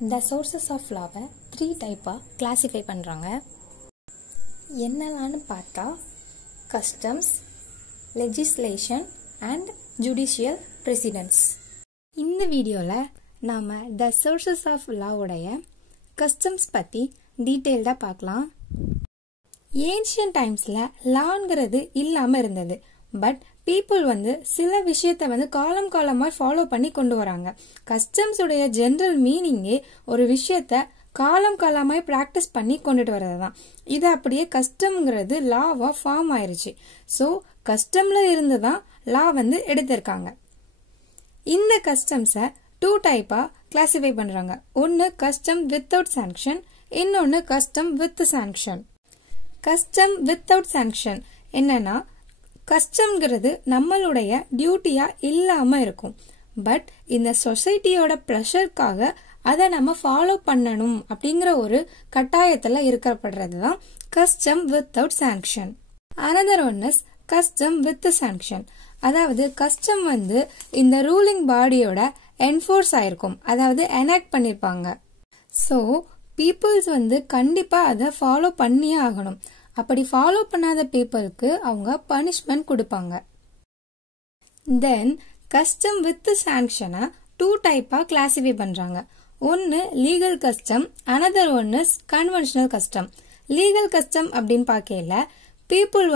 The sources of law three டைப்பாக classify பண்ணுறாங்க. என்னெல்லாம்னு பார்த்தா customs, legislation and judicial precedents. இந்த வீடியோவில் நாம் த சோர்சஸ் ஆஃப் லாவுடைய கஸ்டம்ஸ் பற்றி டீட்டெயில்டாக பார்க்கலாம். ஏன்ஷியன்ட் டைம்ஸில் லாங்கிறது இல்லாமல் இருந்தது. பட் பீப்புள் சில விஷயத்தை காலமாக ஃபாலோ பண்ணி கொண்டு வராங்க. கஸ்டம்ஸ் உடைய ஜென்ரல் மீனிங்கே ஒரு விஷயத்த காலமாய் ப்ராக்டிஸ் பண்ணி கொண்டுட்டு வர்றது தான். இது அப்படியே கஸ்டம்ங்கிறது லாவா ஃபார்ம் ஆயிருச்சு. ஸோ கஸ்டம்ல இருந்து தான் லா எடுத்திருக்காங்க. இந்த கஸ்டம்ஸை டூ டைப்பா கிளாசிஃபை பண்றாங்க. ஒன்னு கஸ்டம் வித்தவுட் சாங்ஷன், இன்னொன்னு custom with sanction. Custom without sanction என்னன்னா, கஸ்டம்ங்கிறது நம்மளுடைய டியூட்டியா இல்லாம இருக்கும். பட் இந்த சொசைட்டியோட ப்ரெஷருக்காக அதை நம்ம ஃபாலோ பண்ணணும் அப்படிங்கிற ஒரு கட்டாயத்துல இருக்கப்படுறது தான் custom without sanction. Another one is custom with sanction. அதாவது கஸ்டம் இந்த ரூலிங் பாடியோட என்ஃபோர்ஸ் ஆயிருக்கும், அதாவது எனாக்ட் பண்ணிருப்பாங்க. ஸோ பீப்புள்ஸ் கண்டிப்பா அதை ஃபாலோ பண்ணியே ஆகணும். அப்படி ஃபாலோ பண்ணாத பீப்புளுக்கு அவங்க பனிஷ்மெண்ட் கொடுப்பாங்க. தென் கஸ்டம் வித் சாங்ஷனை டூ டைப்பா கிளாசிஃபை பண்றாங்க. ஒன்னு legal custom, another one is conventional custom. Legal custom அப்படின்னு பார்க்கல, பீப்புள்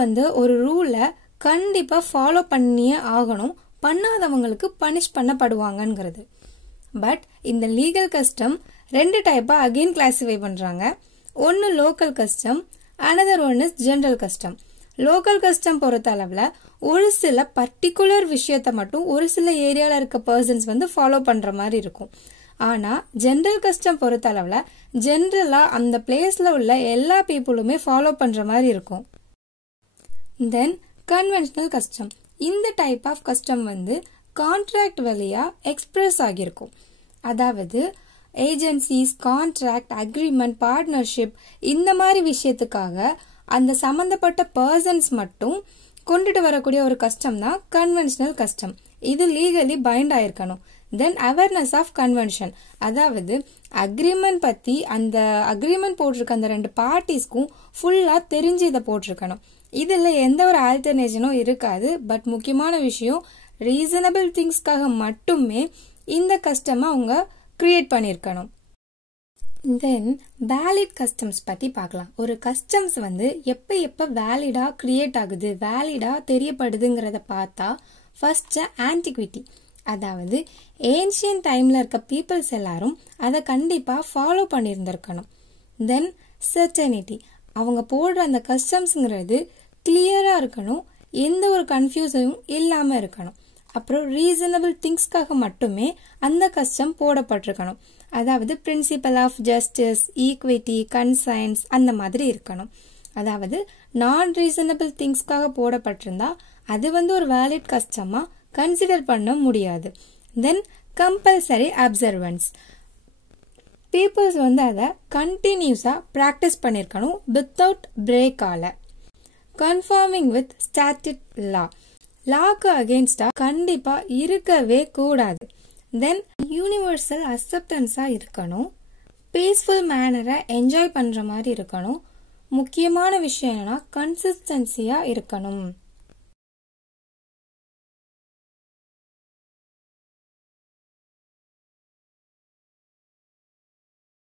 ஒரு ரூலை கண்டிப்பா ஃபாலோ பண்ணியே ஆகணும், பண்ணாதவங்களுக்கு பனிஷ் பண்ணப்படுவாங்கிறது. பட் இந்த லீகல் கஸ்டம் ரெண்டு டைப்பா அகெயின் கிளாசிஃபை பண்றாங்க. ஒன்னு local custom, another one is general custom. Local custom பொறுத்த அளவுல ஒரு சில பர்டிகுலர் விஷயத்த மட்டும் ஒரு சில ஏரியால இருக்க பர்சன்ஸ் ஃபாலோ பண்ற மாதிரி இருக்கும். ஆனா ஜெனரல் கஸ்டம் பொறுத்த அளவுல ஜெனரலா அந்த பிளேஸ்ல உள்ள எல்லா பீப்புளுமே ஃபாலோ பண்ற மாதிரி இருக்கும். தென் கன்வென்ஷனல் கஸ்டம். இந்த டைப் ஆஃப் கஸ்டம் கான்ட்ராக்ட் வழியா எக்ஸ்பிரஸ் ஆகியிருக்கும். அதாவது ஏஜென்சிஸ், கான்ட்ராக்ட், அக்ரிமெண்ட், பார்ட்னர்ஷிப் இந்த மாதிரி விஷயத்துக்காக அந்த சம்பந்தப்பட்ட பர்சன்ஸ் மட்டும் கொண்டுட்டு வரக்கூடிய ஒரு கஸ்டம் தான் கன்வென்ஷனல் கஸ்டம். இது லீகலி பைண்ட் ஆயிருக்கணும். தென் அவேர்னஸ் ஆஃப் கன்வென்ஷன், அதாவது அக்ரிமெண்ட் பத்தி அந்த அக்ரிமெண்ட் போட்டிருக்க அந்த ரெண்டு பார்ட்டிஸ்க்கும் ஃபுல்லா தெரிஞ்சு இதை போட்டிருக்கணும். இதுல எந்த ஒரு ஆல்டர்னேஷனும் இருக்காது. பட் முக்கியமான விஷயம், ரீசனபிள் திங்ஸ்க்காக மட்டுமே இந்த கஸ்டம் அவங்க கிரியேட் பண்ணிருக்கணும். தென் வேலிட் கஸ்டம்ஸ் பத்தி பார்க்கலாம். ஒரு கஸ்டம்ஸ் எப்ப வேலிடா கிரியேட் ஆகுது, வேலிடா தெரியப்படுதுங்கிறத பார்த்தா ஃபர்ஸ்ட் ஆன்டிக்விட்டி, அதாவது ஏன்ஷியன்ட் டைம்ல இருக்க பீப்புள்ஸ் எல்லாரும் அதை கண்டிப்பா ஃபாலோ பண்ணியிருந்திருக்கணும். தென் சர்டனிட்டி, அவங்க போடுற அந்த கஸ்டம்ஸ்ங்கிறது கிளியரா இருக்கணும், எந்த ஒரு கன்ஃபியூசனும் இல்லாம இருக்கணும். அப்புறம் ரீசனபிள் திங்ஸ்க்காக மட்டுமே அந்த கஸ்டம் போடப்பட்டிருக்கணும். அதாவது principal of justice, equity, conscience அந்த மாதிரி இருக்கணும். அதாவது நான் ரீசனபிள் திங்ஸ்க்காக போடப்பட்டிருந்தா அது ஒரு வேலிட் கஸ்டமா கன்சிடர் பண்ண முடியாது. தென் கம்பல்சரி அப்சர்வன்ஸ், பீப்புள்ஸ் அதை கண்டினியூஸா பிராக்டிஸ் பண்ணிருக்கணும் வித்தவுட் பிரேக்கால. கன்ஃபார்மிங் வித் ஸ்டாட்யூட் லா, லாக்கு அகெயின்ஸ்டா கண்டிப்பா இருக்கவே கூடாது. தென் யூனிவர்சல் அக்செப்டன்ஸா இருக்கணும், பீஸ்ஃபுல் மேனரை என்ஜாய் பண்ற மாதிரி இருக்கணும். முக்கியமான விஷயம் என்னன்னா கன்சிஸ்டன்சியா இருக்கணும்.